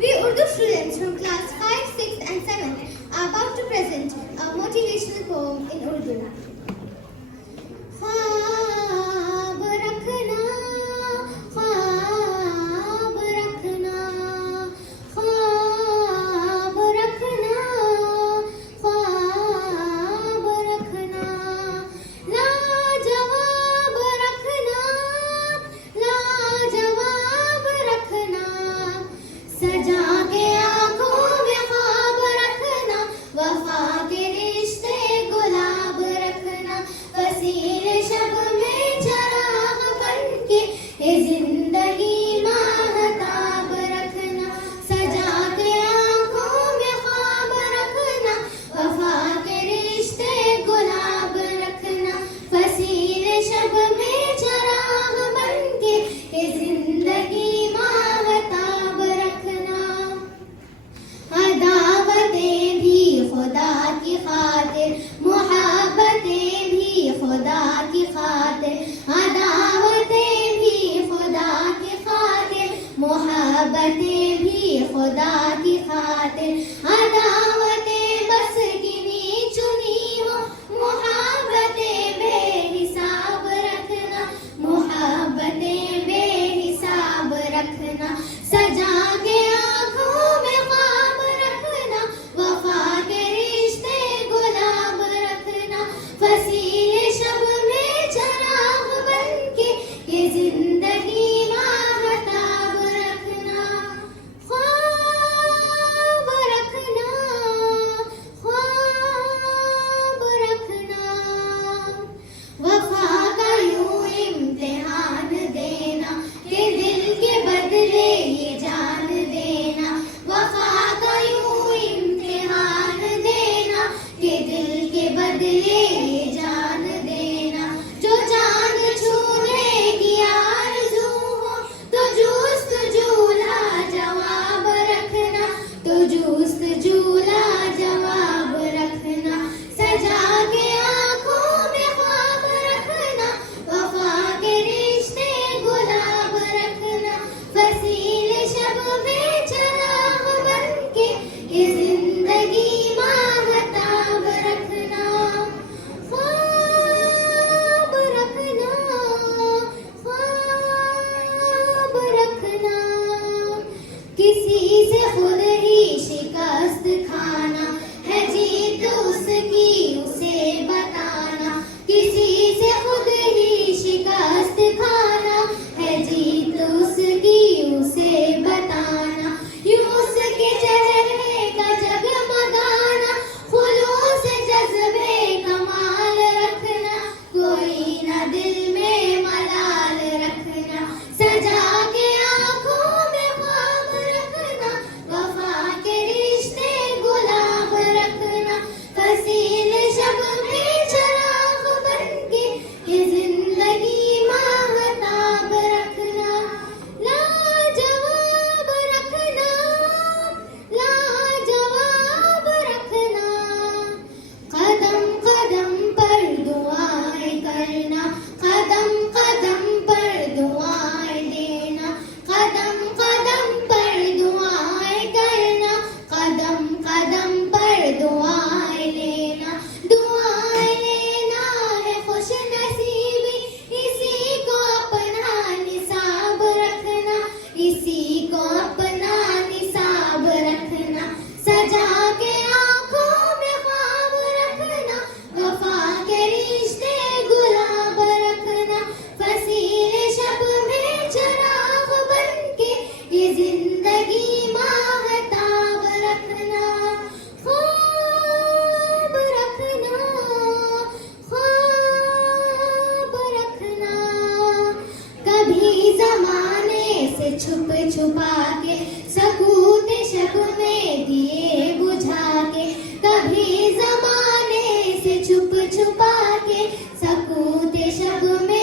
We Urdu students from class 5, 6 and 7 are about to present a motivational poem in Urdu. ख्वाब रखना, ख्वाब रखना, ख्वाब रखना, ख्वाब रखना, लाजवाब रखना, लाजवाब रखना, सजा के आँखों में ख्वाब रखना, वफा के रिश्ते गुलाब रखना, वसीले शब में चराग बनके ये जिंदगी माहताब रखना, सजा के आँखों में ख्वाब रखना, वफा के रिश्ते गुलाब रखना, वसीले शब में चराग बनके ये जिंदगी माहताब रखना। अदावतें भी खुदा की खातिर, मुहब्बतें भी खुदा की खातिर, अदावतें भी खुदा की खातिर, मुहब्बतें भी खुदा की खातिर, अदावतें बस गिनी चुनी हो, मुहब्बतें बेहिसाब रखना, मुहब्बतें बेहिसाब रखना, सजा के आँखों में ख्वाब रखना, वफा के रिश्ते गुलाब रखना, वसीले शब में चराग बनके ये जिंदगी माहताब रखना, ख्वाब रखना, ख्वाब रखना, वफा का यूं इम्तिहान देना कि दिल के बदले ये जान देना, वफा का यूं इम्तिहान देना कि दिल के बदले ये जान देना, जो जान छूने की आरज़ू हो तो जुस्तजूला जवाब रखना, तो जुस्तजूला जवाब रखना, सजा के आँखों में ख्वाब रखना, वफा के रिश्ते गुलाब रखना, वसीले शब में चराग बनके ये जिंदगी माहताब रखना, ख्वाब रखना, ख्वाब रखना, किसी से खुद ही शिकस्त खाना है जीत उसकी उसे बताना, किसी से खुद ही शिकस्त खाना है जीत उसकी उसे बताना, यूं उसके चेहरे का जगमगाना, खुलूस जज्बे कमाल रखना, कोई ना दिल में मलाल रखना, सजा के आँखों में ख्वाब रखना, वफा के रिश्ते गुलाब रखना, वसीले शब में चराग बनके ये जिंदगी माहताब रखना, लाजवाब रखना, लाजवाब रखना, कदम कदम पर दुआएं करना, कदम कदम पर दुआएं देना, कदम कदम पर दुआएं करना, कदम कदम पर दुआएं लेना, दुआएं लेना है खुश नसीबी, इसी को अपना निसाब रखना, इसी को अपना निसाब रखना, सजा के आँखों में ख्वाब रखना, वफा के रिश्ते गुलाब रखना, वसीले शब में चराग बनके ये जिंदगी माहताब रखना, ख्वाब रखना, ख्वाब रखना, कभी जमाने से छुप छुपा के सकूत शब में दिए बुझा के, कभी जमाने से छुप छुपा के सकूत शब में